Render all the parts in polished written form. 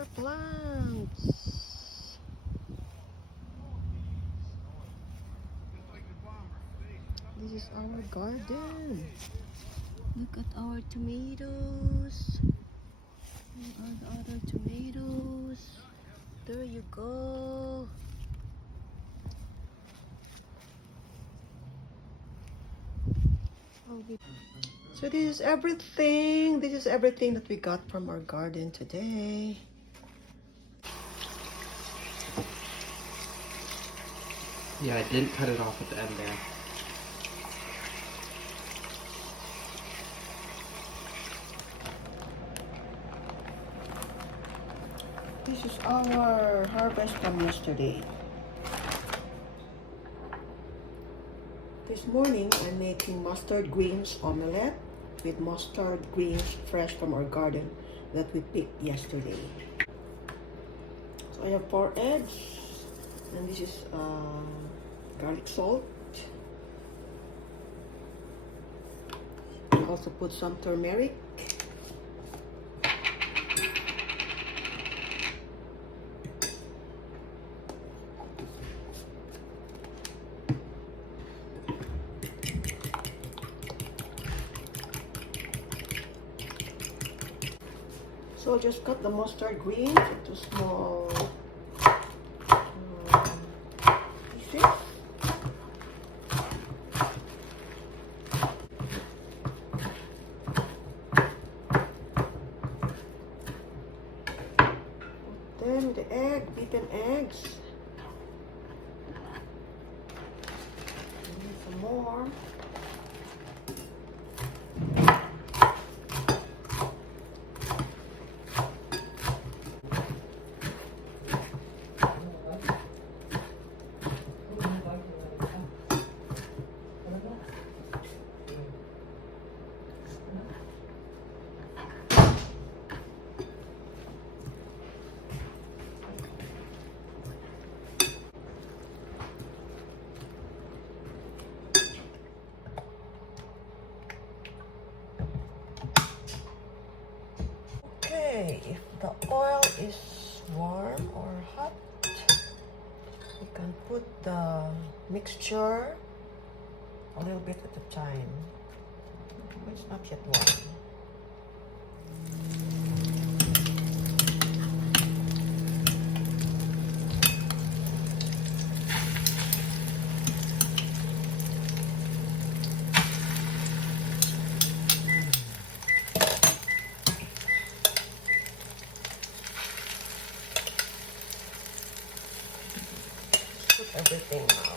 our plants. This is our garden. Look at our tomatoes. Where are the other tomatoes? There you go. So this is everything. This is everything that we got from our garden today. Yeah, I didn't cut it off at the end there. This is our harvest from yesterday. This morning, I'm making mustard greens omelette with mustard greens fresh from our garden that we picked yesterday. So I have 4 eggs, and this is garlic salt. I also put some turmeric. So just cut the mustard greens into small pieces. Then the beaten eggs. And some more. Okay, if the oil is warm or hot, we can put the mixture a little bit at a time. It's not yet warm. Put everything out.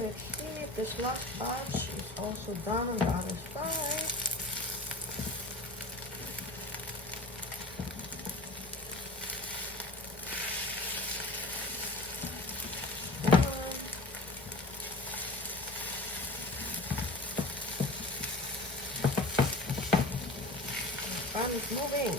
Let's see if this last batch is also done on the other side. The pan is moving.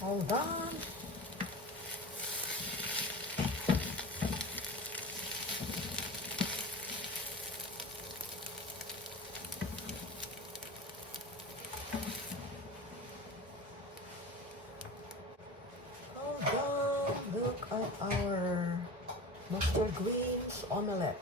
All done. All done. Look at our mustard greens omelette.